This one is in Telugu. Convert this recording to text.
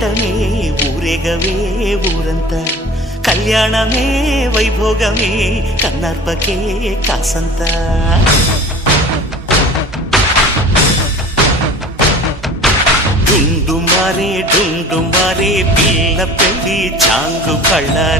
పేరంటమే ఊరేగవే ఊరంతా కళ్యాణమే వైభోగమే కన్నార్పకే కాసంతా డుండు మారే పిల్ల పెళ్ళి చాంగు కళ్ళారా